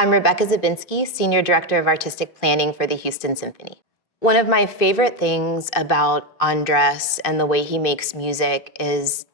I'm Rebecca Zabinski, Senior Director of Artistic Planning for the Houston Symphony. One of my favorite things about Andres and the way he makes music is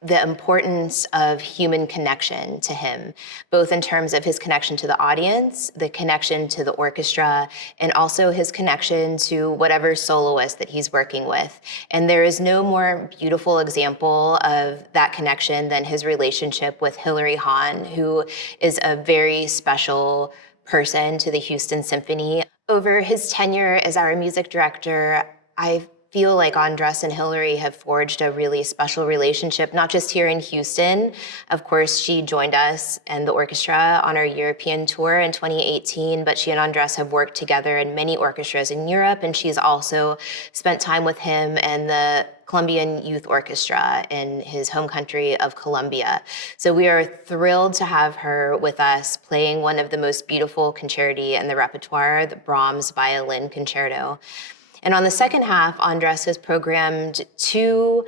the importance of human connection to him, both in terms of his connection to the audience, the connection to the orchestra, and also his connection to whatever soloist that he's working with. And there is no more beautiful example of that connection than his relationship with Hilary Hahn, who is a very special person to the Houston Symphony. Over his tenure as our music director, I feel like Andres and Hilary have forged a really special relationship, not just here in Houston. Of course, she joined us and the orchestra on our European tour in 2018, but she and Andres have worked together in many orchestras in Europe, and she's also spent time with him and the Colombian Youth Orchestra in his home country of Colombia. So we are thrilled to have her with us playing one of the most beautiful concerti in the repertoire, the Brahms Violin Concerto. And on the second half, Andres has programmed two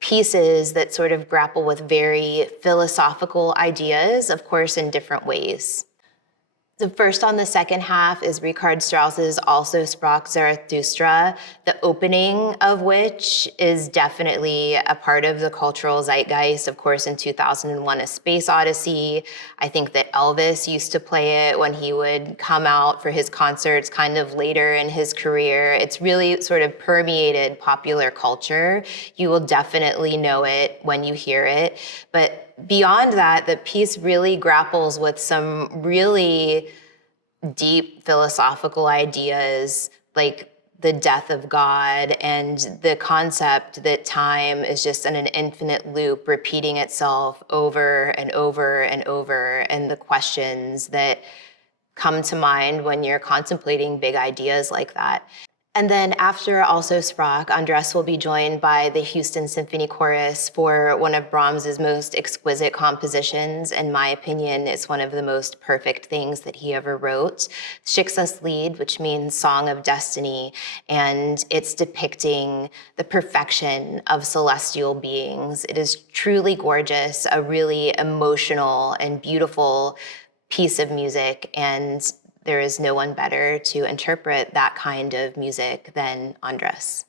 pieces that sort of grapple with very philosophical ideas, of course, in different ways. The first on the second half is Richard Strauss's Also Sprach Zarathustra, the opening of which is definitely a part of the cultural zeitgeist. Of course, in 2001, A Space Odyssey, I think that Elvis used to play it when he would come out for his concerts kind of later in his career. It's really sort of permeated popular culture. You will definitely know it when you hear it. But beyond that, the piece really grapples with some really deep philosophical ideas like the death of God and the concept that time is just in an infinite loop repeating itself over and over and over, and the questions that come to mind when you're contemplating big ideas like that. And then after Also Sprach, Andres will be joined by the Houston Symphony Chorus for one of Brahms's most exquisite compositions. In my opinion, it's one of the most perfect things that he ever wrote, Schicksal's Lied, which means Song of Destiny, and it's depicting the perfection of celestial beings. It is truly gorgeous, a really emotional and beautiful piece of music, and there is no one better to interpret that kind of music than Andres.